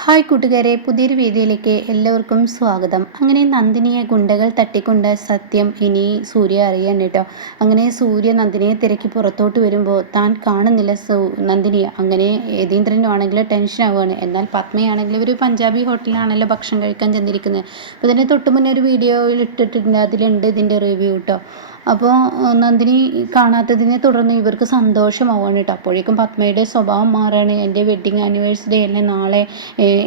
Hi കൂട്ടുകാരെ, പുതിയൊരു വീഡിയോയിലേക്ക് എല്ലാവർക്കും സ്വാഗതം. അങ്ങനെ നന്ദിനിയെ ഗുണ്ടകൾ തട്ടിക്കൊണ്ട് സത്യം ഇനി സൂര്യ അറിയാൻ കേട്ടോ. അങ്ങനെ സൂര്യ നന്ദിനിയെ തിരക്കി പുറത്തോട്ട് വരുമ്പോൾ താൻ കാണുന്നില്ല നന്ദിനിയെ. അങ്ങനെ യതീന്ദ്രനാണെങ്കിൽ ടെൻഷൻ ആവുകയാണ്. എന്നാൽ പത്മയാണെങ്കിൽ ഒരു പഞ്ചാബി ഹോട്ടലിലാണല്ലോ ഭക്ഷണം കഴിക്കാൻ ചെന്നിരിക്കുന്നത്. അപ്പോൾ ഇതിന് തൊട്ട് മുന്നേ ഒരു വീഡിയോയിൽ ഇട്ടിട്ടുണ്ട്, അതിലുണ്ട് ഇതിൻ്റെ റിവ്യൂ കേട്ടോ. അപ്പോൾ നന്ദിനി കാണാത്തതിനെ തുടർന്ന് ഇവർക്ക് സന്തോഷമാവാണ് കേട്ടോ. അപ്പോഴേക്കും പത്മയുടെ സ്വഭാവം മാറാണ്. എൻ്റെ വെഡ്ഡിങ് ആനിവേഴ്സറി അല്ലേ നാളെ,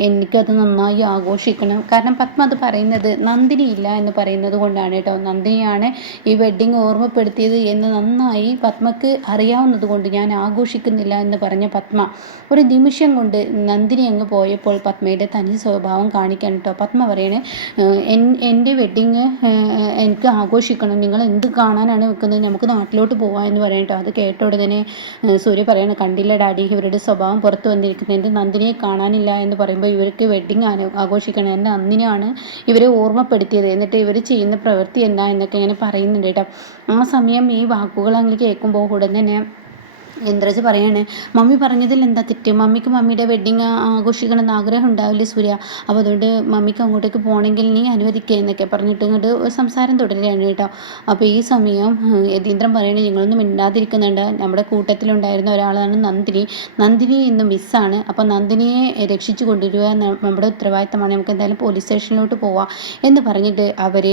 എനിക്കത് നന്നായി ആഘോഷിക്കണം. കാരണം പത്മ അത് പറയുന്നത് നന്ദിനി ഇല്ല എന്ന് പറയുന്നത് കൊണ്ടാണ് കേട്ടോ. നന്ദിനിയാണ് ഈ വെഡ്ഡിങ് ഓർമ്മപ്പെടുത്തിയത് എന്ന് നന്നായി പത്മക്ക് അറിയാവുന്നത് കൊണ്ട് ഞാൻ ആഘോഷിക്കുന്നില്ല എന്ന് പറഞ്ഞ പത്മ ഒരു നിമിഷം കൊണ്ട് നന്ദിനി അങ്ങ് പോയപ്പോൾ പത്മയുടെ തനി സ്വഭാവം കാണിക്കാൻ കേട്ടോ. പത്മ പറയണേ, എൻ്റെ വെഡ്ഡിങ് എനിക്ക് ആഘോഷിക്കണം, നിങ്ങൾ എന്ത് കാണാനാണ് വെക്കുന്നത്, നമുക്ക് നാട്ടിലോട്ട് പോവാം എന്ന് പറയട്ടോ. അത് കേട്ട ഉടനെ സൂര്യ പറയണം, കണ്ടില്ല ഡാഡി, ഇവരുടെ സ്വഭാവം പുറത്തു വന്നിരിക്കുന്നത്, എൻ്റെ നന്ദിനിയെ കാണാനില്ല എന്ന് പറയുമ്പോൾ ഇവർക്ക് വെഡ്ഡിങ് ആഘോഷിക്കണം, എൻ്റെ നന്ദിനിയാണ് ഇവരെ ഓർമ്മപ്പെടുത്തിയത്, എന്നിട്ട് ഇവർ ചെയ്യുന്ന പ്രവൃത്തി എന്താ എന്നൊക്കെ ഇങ്ങനെ പറയുന്നുണ്ട് കേട്ടോ. ആ സമയം ഈ വാക്കുകൾ അങ്ങനെ കേൾക്കുമ്പോൾ ഉടൻ തന്നെ ഇന്ദ്രജ് പറയാണ്, മമ്മി പറഞ്ഞതിൽ എന്താ തെറ്റ്, മമ്മിക്ക് മമ്മിയുടെ വെഡ്ഡിങ് ആഘോഷിക്കണമെന്ന് ആഗ്രഹം ഉണ്ടാവില്ലേ സൂര്യ, അപ്പോൾ അതുകൊണ്ട് മമ്മിക്ക് അങ്ങോട്ടേക്ക് പോകണമെങ്കിൽ നീ അനുവദിക്കുക എന്നൊക്കെ പറഞ്ഞിട്ട് ഇങ്ങോട്ട് സംസാരം തുടരുകയാണ് കേട്ടോ. അപ്പോൾ ഈ സമയം യതീന്ദ്രൻ പറയണേ, നിങ്ങളൊന്നും മിണ്ടാതിരിക്കുന്നുണ്ട്, നമ്മുടെ കൂട്ടത്തിലുണ്ടായിരുന്ന ഒരാളാണ് നന്ദിനി, നന്ദിനി ഇന്ന് മിസ്സാണ്, അപ്പോൾ നന്ദിനിയെ രക്ഷിച്ചു കൊണ്ടുവരിക നമ്മുടെ ഉത്തരവാദിത്തമാണ്, നമുക്ക് എന്തായാലും പോലീസ് സ്റ്റേഷനിലോട്ട് പോവാം എന്ന് പറഞ്ഞിട്ട് അവർ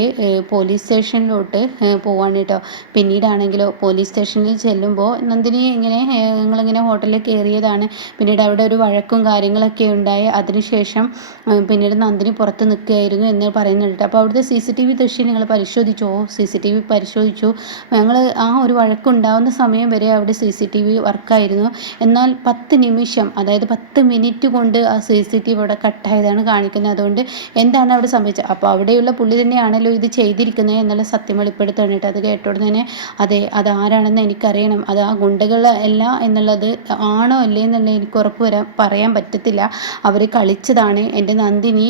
പോലീസ് സ്റ്റേഷനിലോട്ട് പോവാണ് കേട്ടോ. പിന്നീടാണെങ്കിലോ പോലീസ് സ്റ്റേഷനിൽ ചെല്ലുമ്പോൾ നന്ദിനി ഞങ്ങളിങ്ങനെ ഹോട്ടലിൽ കയറിയതാണ്, പിന്നീട് അവിടെ ഒരു വഴക്കും കാര്യങ്ങളൊക്കെ ഉണ്ടായി, അതിനുശേഷം പിന്നീട് നന്ദിനി പുറത്ത് നിൽക്കുകയായിരുന്നു എന്ന് പറയുന്നുണ്ട്. അപ്പോൾ അവിടുത്തെ CCTV ദൃശ്യം നിങ്ങൾ പരിശോധിച്ചോ? CCTV പരിശോധിച്ചു. ഞങ്ങൾ ആ ഒരു വഴക്കുണ്ടാവുന്ന സമയം വരെ അവിടെ CCTV വർക്കായിരുന്നു. എന്നാൽ 10 നിമിഷം, അതായത് 10 മിനിറ്റ് കൊണ്ട് ആ CCTV അവിടെ കട്ടായതാണ് കാണിക്കുന്നത്. അതുകൊണ്ട് എന്താണ് അവിടെ സംഭവിച്ചത്, അപ്പോൾ അവിടെയുള്ള പുള്ളി തന്നെയാണല്ലോ ഇത് ചെയ്തിരിക്കുന്നത് എന്നുള്ള സത്യം വെളിപ്പെടുത്താണ് കേട്ടോ. അത് കേട്ടോടെ തന്നെ അതെ, അതാരാണെന്ന് എനിക്കറിയണം, അത് ആ ഗുണ്ടകൾ അല്ല എന്നുള്ളത്, ആണോ അല്ലേ എന്നുള്ളത് എനിക്ക് ഉറപ്പ് പറയാൻ പറ്റത്തില്ല, അവർ കളിച്ചതാണ്, എൻ്റെ നന്ദിനി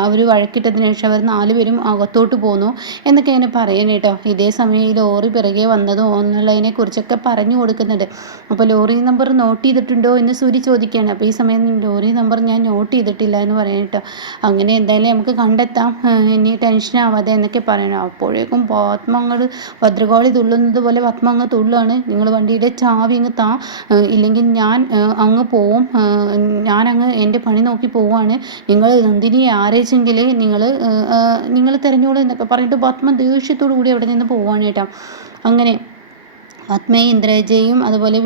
അവർ വഴക്കിട്ടതിന് ശേഷം അവർ 4 പേരും അകത്തോട്ട് പോന്നു എന്നൊക്കെ ഇങ്ങനെ പറയാൻ കേട്ടോ. ഇതേ സമയം ഈ ലോറി പിറകെ വന്നതോ എന്നുള്ളതിനെ കുറിച്ചൊക്കെ പറഞ്ഞു കൊടുക്കുന്നുണ്ട്. അപ്പോൾ ലോറി നമ്പർ നോട്ട് ചെയ്തിട്ടുണ്ടോ എന്ന് സൂര്യ ചോദിക്കുകയാണ്. അപ്പോൾ ഈ സമയം ലോറി നമ്പർ ഞാൻ നോട്ട് ചെയ്തിട്ടില്ല എന്ന് പറയാൻ കേട്ടോ. അങ്ങനെ എന്തായാലും നമുക്ക് കണ്ടെത്താം, ഇനി ടെൻഷൻ ആവാതെ എന്നൊക്കെ പറയണം. അപ്പോഴേക്കും പത്മങ്ങൾ ഭദ്രകാളി തുള്ളുന്നത് പോലെ പത്മ അങ്ങ് തുള്ളുകയാണ്. നിങ്ങൾ വണ്ടിയുടെ ചാവി അങ്ങ് താ, ഇല്ലെങ്കിൽ ഞാൻ അങ്ങ് പോവും, ഞാനങ്ങ് എൻ്റെ പണി നോക്കി പോവാണ്, നിങ്ങൾ നന്ദിനിയെ ആരേച്ചെങ്കിൽ നിങ്ങൾ തിരഞ്ഞോളൂ എന്നൊക്കെ പറഞ്ഞിട്ട് പത്മ ദേഷ്യത്തോടു കൂടി അവിടെ നിന്ന് പോവാണ് കേട്ടോ. അങ്ങനെ പത്മയും ഇന്ദ്രജയും അതുപോലെ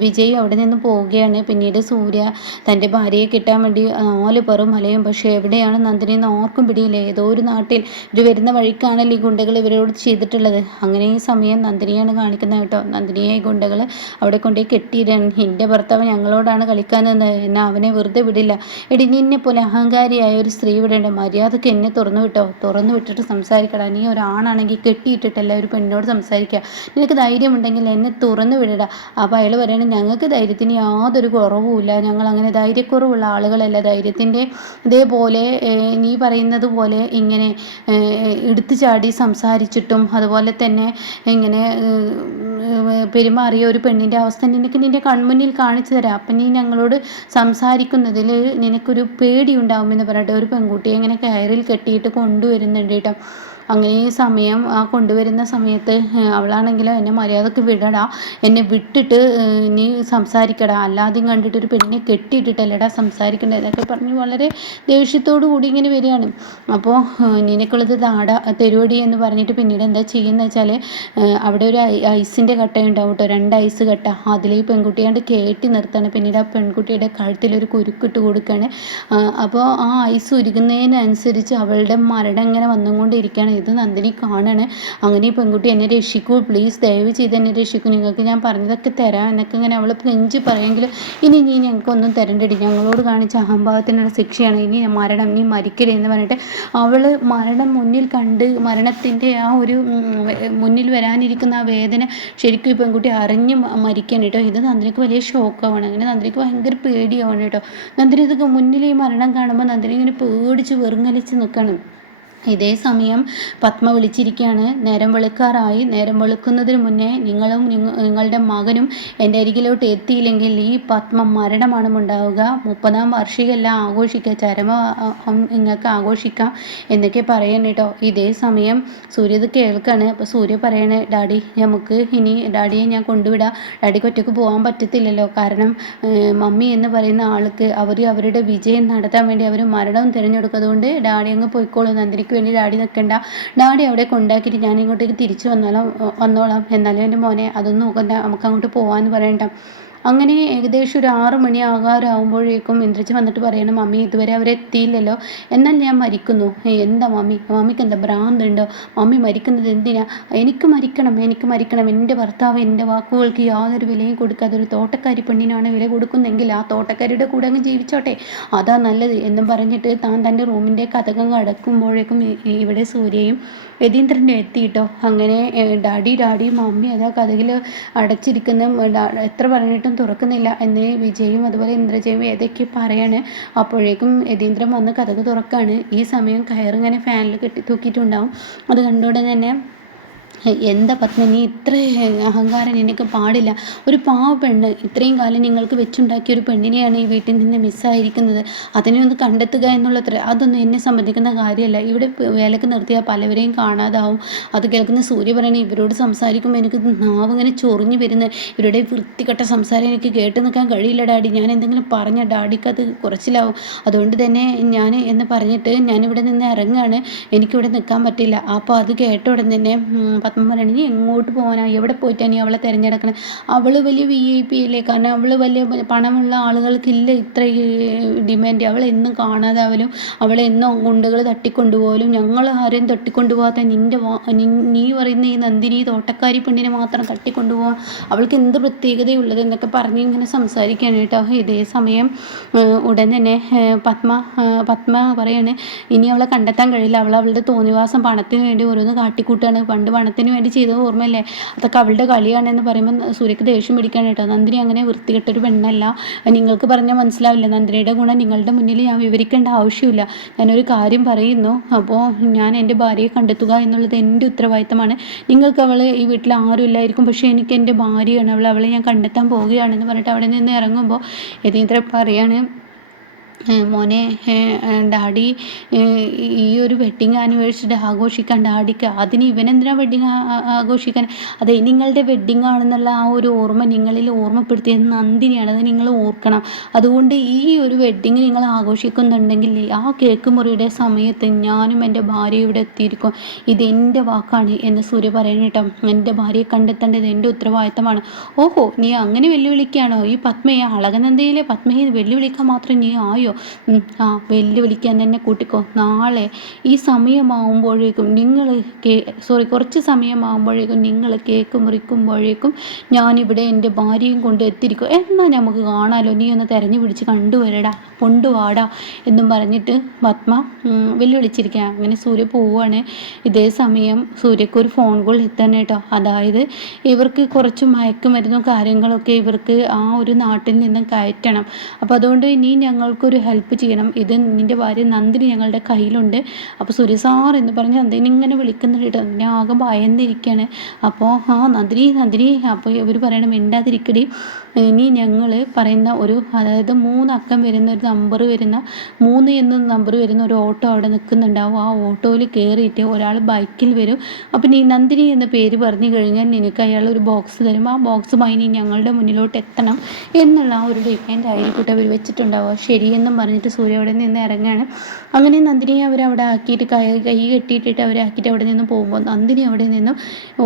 വിജയും അവിടെ നിന്ന് പോവുകയാണ്. പിന്നീട് സൂര്യ തൻ്റെ ഭാര്യയെ കിട്ടാൻ വേണ്ടി 4 പേരും മലയും, പക്ഷേ എവിടെയാണ് നന്ദിനി എന്ന് ആർക്കും പിടിയില്ല. ഏതോ ഒരു നാട്ടിൽ ഒരു വരുന്ന വഴിക്കാണല്ലോ ഈ ഗുണ്ടകൾ ഇവരോട് ചെയ്തിട്ടുള്ളത്. അങ്ങനെ ഈ സമയം നന്ദിനിയാണ് കാണിക്കുന്നത് കേട്ടോ. നന്ദിനിയെ ഗുണ്ടകൾ അവിടെ കൊണ്ടുപോയി കെട്ടിയിടാണ്. എൻ്റെ ഭർത്താവ് ഞങ്ങളോടാണ് കളിക്കാൻ നിന്നത്, എന്നാൽ അവനെ വെറുതെ വിടില്ല, എടി നിന്നെ പോലെ അഹങ്കാരിയായ ഒരു സ്ത്രീ വിടേണ്ട, മര്യാദക്ക് എന്നെ തുറന്നു വിട്ടോ, തുറന്നു വിട്ടിട്ട് സംസാരിക്കടാ, നീ ഒരാണാണെങ്കിൽ കെട്ടിയിട്ടിട്ടല്ല ഒരു പെണ്ണോട് സംസാരിക്കുക, നിനക്ക് ധൈര്യം ഉണ്ടെങ്കിൽ എന്നെ തുറന്നു വിടടാ. അപ്പോൾ അയാൾ പറയണത്, ഞങ്ങൾക്ക് ധൈര്യത്തിന് യാതൊരു കുറവുമില്ല, ഞങ്ങൾ അങ്ങനെ ധൈര്യക്കുറവുള്ള ആളുകളല്ല, ധൈര്യത്തിൻ്റെ ഇതേപോലെ നീ പറയുന്നത് പോലെ ഇങ്ങനെ എടുത്തു ചാടി സംസാരിച്ചിട്ടും അതുപോലെ തന്നെ ഇങ്ങനെ പെരുമാറിയ ഒരു പെണ്ണിൻ്റെ അവസ്ഥ നിന്റെ കൺമുന്നിൽ കാണിച്ചു തരാം, അപ്പം നീ ഞങ്ങളോട് സംസാരിക്കുന്നതിൽ നിനക്കൊരു പേടിയുണ്ടാവുമെന്ന് പറഞ്ഞിട്ട് ഒരു പെൺകുട്ടിയെ ഇങ്ങനെ കയറിൽ കെട്ടിയിട്ട് കൊണ്ടുവരുന്നുണ്ട് കേട്ടോ. അങ്ങനെ ഈ സമയം കൊണ്ടുവരുന്ന സമയത്ത് അവളാണെങ്കിലോ, എന്നെ മര്യാദക്ക് വിടടാ, എന്നെ വിട്ടിട്ട് നീ സംസാരിക്കടാ, അല്ലാതെയും കണ്ടിട്ട് ഒരു പെണ്ണിനെ കെട്ടിയിട്ടിട്ടല്ലടാ സംസാരിക്കേണ്ടത് എന്നൊക്കെ പറഞ്ഞ് വളരെ ദേഷ്യത്തോടു കൂടി ഇങ്ങനെ വരികയാണ്. അപ്പോൾ നിനക്കുള്ളത് തെരുവടി എന്ന് പറഞ്ഞിട്ട് പിന്നീട് എന്താ ചെയ്യുന്നത് വെച്ചാൽ അവിടെ ഒരു ഐസിൻ്റെ കട്ട ഉണ്ടാവും കേട്ടോ, 2 ഐസ് കട്ട, അതിൽ ഈ പെൺകുട്ടിയാണ്ട് കയറ്റി നിർത്താണ്. പിന്നീട് ആ പെൺകുട്ടിയുടെ കഴുത്തിലൊരു കുരുക്കിട്ട് കൊടുക്കുകയാണ്. അപ്പോൾ ആ ഐസ് ഉരുകുന്നതിനനുസരിച്ച് അവളുടെ മരണം ഇങ്ങനെ വന്നുകൊണ്ടിരിക്കുകയാണ്. ഇത് നന്ദിനി കാണാണ്. അങ്ങനെ ഈ പെൺകുട്ടി, എന്നെ രക്ഷിക്കൂ പ്ലീസ്, ദയവ് ചെയ്ത് എന്നെ രക്ഷിക്കൂ, നിങ്ങൾക്ക് ഞാൻ പറഞ്ഞതൊക്കെ തരാം എന്നൊക്കെ ഇങ്ങനെ അവൾ നെഞ്ച് പറയുമെങ്കിലും ഇനി ഞങ്ങൾക്കൊന്നും തരണ്ടടി, ഞങ്ങളോട് കാണിച്ച അഹംഭാവത്തിനുള്ള ശിക്ഷയാണ്, ഇനി മരണം, നീ മരിക്കരുത് എന്ന് പറഞ്ഞിട്ട് അവൾ മരണം മുന്നിൽ കണ്ട് മരണത്തിൻ്റെ ആ ഒരു മുന്നിൽ വരാനിരിക്കുന്ന ആ വേദന ശരിക്കും ഈ പെൺകുട്ടി അറിഞ്ഞ് മരിക്കാൻ കേട്ടോ. ഇത് നന്ദിനിക്ക് വലിയ ഷോക്കാവാണ്. അങ്ങനെ നന്ദിനിക്ക് ഭയങ്കര പേടിയാവാണ് കേട്ടോ. നന്ദിനി ഇതൊക്കെ മുന്നിൽ ഈ മരണം കാണുമ്പോൾ നന്ദിനി ഇങ്ങനെ പേടിച്ച് വെറുങ്ങലിച്ച് നിൽക്കണം. ഇതേ സമയം പത്മ വിളിച്ചിരിക്കുകയാണ്. നേരം വെളുക്കാറായി. നേരം വെളുക്കുന്നതിന് മുന്നേ നിങ്ങളുടെ മകനും എൻ്റെ അരികിലോട്ട് എത്തിയില്ലെങ്കിൽ ഈ പത്മ മരണമാണ് ഉണ്ടാവുക. 30ാം വാർഷികമെല്ലാം ആഘോഷിക്കുക, നിങ്ങൾക്ക് ആഘോഷിക്കാം എന്നൊക്കെ പറയണം കേട്ടോ. ഇതേ സമയം സൂര്യ ഇത് കേൾക്കാണ്. അപ്പോൾ സൂര്യ പറയണേ, ഡാഡി നമുക്ക് ഇനി ഡാഡിയെ ഞാൻ കൊണ്ടുവിടാം. ഡാഡിക്ക് ഒറ്റയ്ക്ക് പോകാൻ പറ്റത്തില്ലല്ലോ. കാരണം മമ്മി എന്ന് പറയുന്ന ആൾക്ക് അവരുടെ വിജയം നടത്താൻ വേണ്ടി അവർ മരണവും തിരഞ്ഞെടുക്കുന്നതുകൊണ്ട് ഡാഡി അങ്ങ് പോയിക്കോളൂ, നന്ദിനിക്ക് വേണ്ടി ഡാഡി നിൽക്കണ്ട, ഡാഡി അവിടെ കൊണ്ടാക്കിയിട്ട് ഞാൻ ഇങ്ങോട്ടേക്ക് തിരിച്ചു വന്നോളാം. എന്നാലും എൻ്റെ മോനെ അതൊന്നും നോക്കണ്ട, നമുക്ക് അങ്ങോട്ട് പോകാമെന്ന് പറയണ്ട. അങ്ങനെ ഏകദേശം ഒരു 6 മണി ആകാറാകുമ്പോഴേക്കും ഇന്ദ്രജി വന്നിട്ട് പറയണം, മമ്മി ഇതുവരെ അവരെത്തിയില്ലല്ലോ, എന്നാൽ ഞാൻ മരിക്കുന്നു. എന്താ മമ്മിക്ക് എന്താ ഭ്രാന്തുണ്ടോ? മമ്മി മരിക്കുന്നത് എന്തിനാ? എനിക്ക് മരിക്കണം. എൻ്റെ ഭർത്താവ് എൻ്റെ വാക്കുകൾക്ക് യാതൊരു വിലയും കൊടുക്കാതെ ഒരു തോട്ടക്കാരി പെണ്ണിനാണ് വില കൊടുക്കുന്നെങ്കിൽ ആ തോട്ടക്കാരിയുടെ കൂടെ അങ്ങ് ജീവിച്ചോട്ടെ, അതാ നല്ലത് എന്നും പറഞ്ഞിട്ട് താൻ തൻ്റെ റൂമിൻ്റെ കതകങ്ങ് അടക്കുമ്പോഴേക്കും ഇവിടെ സൂര്യയും യതീന്ദ്രനും എത്തിയിട്ടോ. അങ്ങനെ ഡാഡി മമ്മി അതാ കതകിൽ അടച്ചിരിക്കുന്ന, എത്ര പറഞ്ഞിട്ടും തുറക്കുന്നില്ല എന്ന് വിജയും അതുപോലെ ഇന്ദ്രജയും ഏതൊക്കെ പറയാണ്. അപ്പോഴേക്കും യതീന്ദ്രൻ വന്ന് കതക് തുറക്കാണ്. ഈ സമയം കയറിങ്ങനെ ഫാനിൽ കെട്ടി തൂക്കിയിട്ടുണ്ടാവും. അത് കണ്ടുകൊണ്ട് തന്നെ, എന്താ പത്മ നീ ഇത്ര അഹങ്കാരം, നിനക്ക് പാടില്ല. ഒരു പാവ പെണ്ണ്, ഇത്രയും കാലം നിങ്ങൾക്ക് വെച്ചുണ്ടാക്കിയ ഒരു പെണ്ണിനെയാണ് ഈ വീട്ടിൽ നിന്ന് മിസ്സായിരിക്കുന്നത്. അതിനെ ഒന്ന് കണ്ടെത്തുക എന്നുള്ളത്ര അതൊന്നും എന്നെ സംബന്ധിക്കുന്ന കാര്യമല്ല. ഇവിടെ വേലക്ക് നിർത്തിയാൽ പലവരെയും കാണാതാവും. അത് കേൾക്കുന്ന സൂര്യ പറയണേ, ഇവരോട് സംസാരിക്കുമ്പോൾ എനിക്ക് നാവ് ഇങ്ങനെ ചൊറിഞ്ഞു വരുന്നത്, ഇവരുടെ വൃത്തികെട്ട സംസാരം എനിക്ക് കേട്ട് നിൽക്കാൻ കഴിയില്ല ഡാഡി. ഞാൻ എന്തെങ്കിലും പറഞ്ഞ ഡാഡിക്ക് അത് കുറച്ചിലാവും. അതുകൊണ്ട് തന്നെ ഞാൻ എന്ന് പറഞ്ഞിട്ട് ഞാനിവിടെ നിന്ന് ഇറങ്ങുകയാണ്, എനിക്കിവിടെ നിൽക്കാൻ പറ്റില്ല. അപ്പോൾ അത് കേട്ട ഉടൻ തന്നെ പത്മ പറയണേ, നീ എങ്ങോട്ട് പോകാനാ? എവിടെ പോയിട്ടാണ് നീ അവളെ തിരഞ്ഞെടുക്കണേ? അവൾ വലിയ VIP അല്ലേ. കാരണം അവൾ വലിയ പണമുള്ള ആളുകൾക്കില്ല ഇത്ര ഡിമാൻഡ്. അവളെ എന്നും കാണാതാവലും അവളെ എന്നും ഗുണ്ടകൾ തട്ടിക്കൊണ്ടുപോകലും, ഞങ്ങൾ ആരെയും തട്ടിക്കൊണ്ടുപോകാത്ത നീ പറയുന്ന ഈ നന്ദിനി തോട്ടക്കാരി പെണ്ണിനെ മാത്രം തട്ടിക്കൊണ്ടുപോകാൻ അവൾക്ക് എന്ത് പ്രത്യേകതയുള്ളത് എന്നൊക്കെ പറഞ്ഞ് ഇങ്ങനെ സംസാരിക്കുകയാണ് കേട്ടോ. ഇതേ സമയം ഉടൻ തന്നെ പത്മ പറയാണ്, ഇനി അവളെ കണ്ടെത്താൻ കഴിയില്ല. അവളുടെ തോന്നിവാസം പണത്തിന് വേണ്ടി ഓരോന്ന് കാട്ടിക്കൂട്ടാണ്. പണ്ട് പണത്തിന് വേണ്ടി ചെയ്തത് ഓർമ്മയില്ലേ? അതൊക്കെ അവളുടെ കളിയാണെന്ന് പറയുമ്പോൾ സൂര്യക്ക് ദേഷ്യം പിടിക്കാൻ കേട്ടോ. നന്ദിനി അങ്ങനെ വൃത്തികെട്ടൊരു പെണ്ണല്ല, നിങ്ങൾക്ക് പറഞ്ഞാൽ മനസ്സിലാവില്ല. നന്ദിനിയുടെ ഗുണം നിങ്ങളുടെ മുന്നിൽ ഞാൻ വിവരിക്കേണ്ട ആവശ്യമില്ല. ഞാനൊരു കാര്യം പറയുന്നു, അപ്പോൾ ഞാൻ എൻ്റെ ഭാര്യയെ കണ്ടെത്തുക എന്നുള്ളത് എൻ്റെ ഉത്തരവാദിത്തമാണ്. നിങ്ങൾക്ക് അവൾ ഈ വീട്ടിൽ ആരും ഇല്ലായിരിക്കും, പക്ഷേ എനിക്ക് എൻ്റെ ഭാര്യയാണ് അവളെ ഞാൻ കണ്ടെത്താൻ പോവുകയാണെന്ന് പറഞ്ഞിട്ട് അവിടെ നിന്ന് ഇറങ്ങുമ്പോൾ യതീന്ദ്രൻ പറയാണ്, മോനെ ഡാഡി ഈ ഒരു വെഡ്ഡിങ് ആനിവേഴ്സറി ആഘോഷിക്കാൻ ഡാഡിക്ക്, അതിന് ഇവനെന്തിനാ വെഡ്ഡിങ് ആഘോഷിക്കാൻ? അത് നിങ്ങളുടെ വെഡ്ഡിങ് ആണെന്നുള്ള ആ ഒരു ഓർമ്മ നിങ്ങളിൽ ഓർമ്മപ്പെടുത്തിയത് നന്ദിനിയാണ്, അത് നിങ്ങൾ ഓർക്കണം. അതുകൊണ്ട് ഈ ഒരു വെഡ്ഡിങ് നിങ്ങൾ ആഘോഷിക്കുന്നുണ്ടെങ്കിൽ ആ കേക്ക് മുറിയുടെ സമയത്ത് ഞാനും എൻ്റെ ഭാര്യയും ഇവിടെ എത്തിയിരിക്കും. ഇതെൻ്റെ വാക്കാണ് എന്ന് സൂര്യ പറയണം കേട്ടോ. എൻ്റെ ഭാര്യയെ കണ്ടെത്തേണ്ടത് എൻ്റെ ഉത്തരവാദിത്തമാണ്. ഓഹോ, നീ അങ്ങനെ വെല്ലുവിളിക്കുകയാണോ? ഈ പത്മയെ, അളകനന്ദയിലെ പത്മയെ വെല്ലുവിളിക്കാൻ മാത്രം നീ ആയോ? വെല്ലുവിളിക്കാൻ തന്നെ കൂട്ടിക്കോ. നാളെ ഈ സമയമാകുമ്പോഴേക്കും കുറച്ച് സമയമാകുമ്പോഴേക്കും നിങ്ങൾ കേക്ക് മുറിക്കുമ്പോഴേക്കും ഞാനിവിടെ എൻ്റെ ഭാര്യയും കൊണ്ട് എത്തിയിരിക്കും. എന്നാൽ നമുക്ക് കാണാമല്ലോ, നീ ഒന്ന് തെരഞ്ഞു പിടിച്ച് കൊണ്ടുവാടാ എന്നും പറഞ്ഞിട്ട് പത്മ വെല്ലുവിളിച്ചിരിക്കുക. അങ്ങനെ സൂര്യ പോവുകയാണ്. ഇതേ സമയം സൂര്യക്ക് ഒരു ഫോൺ കോൾ എത്തണം കേട്ടോ. അതായത് ഇവർക്ക് കുറച്ച് മയക്കുമരുന്നും കാര്യങ്ങളൊക്കെ ഇവർക്ക് ആ ഒരു നാട്ടിൽ നിന്നും കയറ്റണം. അപ്പോൾ അതുകൊണ്ട് ഇനി ഞങ്ങൾക്കൊരു ഹെൽപ്പ് ചെയ്യണം. ഇത് നിൻ്റെ ഭാര്യ നന്ദിനി ഞങ്ങളുടെ കയ്യിലുണ്ട്. അപ്പോൾ സൂര്യ സാർ എന്ന് പറഞ്ഞ് നന്ദിനി ഇങ്ങനെ വിളിക്കുന്നുണ്ട് കേട്ടോ. ഞാൻ ആകെ ഭയന്നിരിക്കുകയാണ്. അപ്പോൾ നന്ദിനി അപ്പോൾ ഇവർ പറയണം, മിണ്ടാതിരിക്കടി. ഇനി ഞങ്ങൾ പറയുന്ന അതായത് 3 അക്കം വരുന്ന ഒരു നമ്പർ വരുന്ന 3 എന്ന നമ്പർ വരുന്ന ഒരു ഓട്ടോ അവിടെ നിൽക്കുന്നുണ്ടാവും. ആ ഓട്ടോയിൽ കയറിയിട്ട് ഒരാൾ ബൈക്കിൽ വരും. അപ്പോൾ നീ നന്ദിനി എന്ന പേര് പറഞ്ഞു കഴിഞ്ഞാൽ നിനക്ക് അയാൾ ഒരു ബോക്സ് തരും. ആ ബോക്സുമായി നീ ഞങ്ങളുടെ മുന്നിലോട്ട് എത്തണം എന്നുള്ള ആ ഒരു ഡിമാൻഡ് ആയിരിക്കട്ടെ അവർ വെച്ചിട്ടുണ്ടാവുക. ശരിയെന്നും പറഞ്ഞിട്ട് സൂര്യ അവിടെ നിന്ന് ഇറങ്ങുകയാണ്. അങ്ങനെ നന്ദിനിയെ അവരവിടെ ആക്കിയിട്ട് കൈ കെട്ടിയിട്ടിട്ട് അവരാക്കിയിട്ട് അവിടെ നിന്ന് പോകുമ്പോൾ നന്ദിനി അവിടെ നിന്നും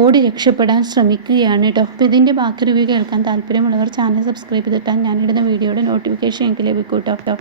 ഓടി രക്ഷപ്പെടാൻ ശ്രമിക്കുകയാണ് കേട്ടോ. അപ്പോൾ ഇതിൻ്റെ ബാക്കി റിവ്യൂ കേൾക്കാൻ താല്പര്യമുള്ളവർ ചാനൽ സബ്സ്ക്രൈബ് ചെയ്തിട്ടാൽ ഞാനിടുന്ന വീഡിയോയുടെ നോട്ടിഫിക്കേഷൻ എനിക്ക് ലഭിക്കും കേട്ടോ.